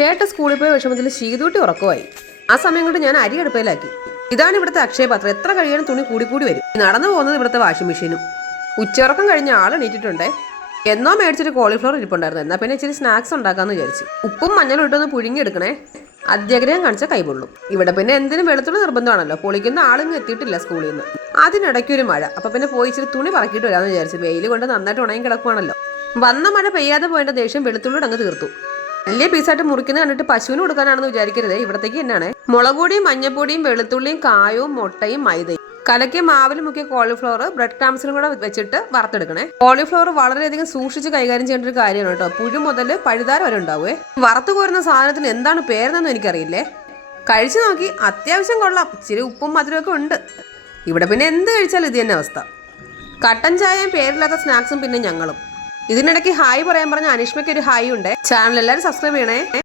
ചേട്ടൻ സ്കൂളിൽ പോയ വിഷമത്തിൽ ശീതൂട്ടി ഉറക്കമായി. ആ സമയം കൊണ്ട് ഞാൻ അരി അടുപ്പയിലാക്കി. ഇതാണ് ഇവിടുത്തെ അക്ഷയപാത്രം. എത്ര കഴിയാനും തുണി കൂടി വരും. നടന്നു പോകുന്നത് ഇവിടുത്തെ വാഷിംഗ് മെഷീനും. ഉച്ചയുറക്കം കഴിഞ്ഞ ആൾ എണീറ്റിട്ടുണ്ടേ. എന്നോ മേടിച്ചൊരു കോളിഫ്ലവർ ഇരിപ്പുണ്ടായിരുന്നു. എന്നാൽ പിന്നെ ഇച്ചിരി സ്നാക്സ് ഉണ്ടാക്കാമെന്ന് വിചാരിച്ചു. ഉപ്പും മഞ്ഞളും ഇട്ടൊന്ന് പുഴുങ്ങിയെടുക്കണേ. അത്യാഗ്രഹം കാണിച്ച കൈപൊള്ളും. ഇവിടെ പിന്നെ എന്തിനും വെളുത്തുള്ളി നിർബന്ധമാണല്ലോ. പൊളിക്കുന്ന ആളൊന്നും എത്തിയിട്ടില്ല സ്കൂളിൽ നിന്ന്. അതിനിടയ്ക്ക് ഒരു മഴ. അപ്പം പിന്നെ പോയി ഇച്ചിരി തുണി പറക്കിയിട്ട് വരാമെന്ന് വിചാരിച്ചു. വെയിൽ കൊണ്ട് നന്നായിട്ട് ഉണങ്ങി കിടക്കുവാണല്ലോ. വന്ന മഴ പെയ്യാതെ പോയതിൻ്റെ ദേഷ്യം വെളുത്തുള്ളിയുടെ അങ്ങ് തീർത്തു. വലിയ പീസായിട്ട് മുറിക്കുന്നത് കണ്ടിട്ട് പശുവിന് കൊടുക്കാനാണെന്ന് വിചാരിക്കരുത്. ഇവിടത്തേക്ക് തന്നെയാണ്. മുളകുപൊടിയും മഞ്ഞപ്പൊടിയും വെളുത്തുള്ളിയും കായവും മുട്ടയും മൈദയും കലക്കി മാവിൽ മുക്കിയ കോളിഫ്ലവർ ബ്രെഡ് ക്രാംസിലും കൂടെ വെച്ചിട്ട് വറുത്തെടുക്കണേ. കോളിഫ്ലവർ വളരെയധികം സൂക്ഷിച്ച് കൈകാര്യം ചെയ്യേണ്ട ഒരു കാര്യമാണ് കേട്ടോ. പുഴു മുതൽ പഴുതാര വരെ ഉണ്ടാവുമേ. വറുത്ത് കോരുന്ന സാധനത്തിന് എന്താണ് പേരെന്നൊന്നും എനിക്കറിയില്ലേ. കഴിച്ചു നോക്കി, അത്യാവശ്യം കൊള്ളാം. ഇച്ചിരി ഉപ്പും മധുരമൊക്കെ ഉണ്ട്. ഇവിടെ പിന്നെ എന്ത് കഴിച്ചാലും ഇത് തന്നെ അവസ്ഥ. കട്ടൻ ചായയും പേരില്ലാത്ത സ്നാക്സും പിന്നെ ഞങ്ങളും. ഇതിനിടയ്ക്ക് ഹായ് പറയാൻ പറഞ്ഞ അനിഷ്മയ്ക്ക് ഒരു ഹായ് ഉണ്ട്. ചാനൽ എല്ലാവരും സബ്സ്ക്രൈബ് ചെയ്യണേ.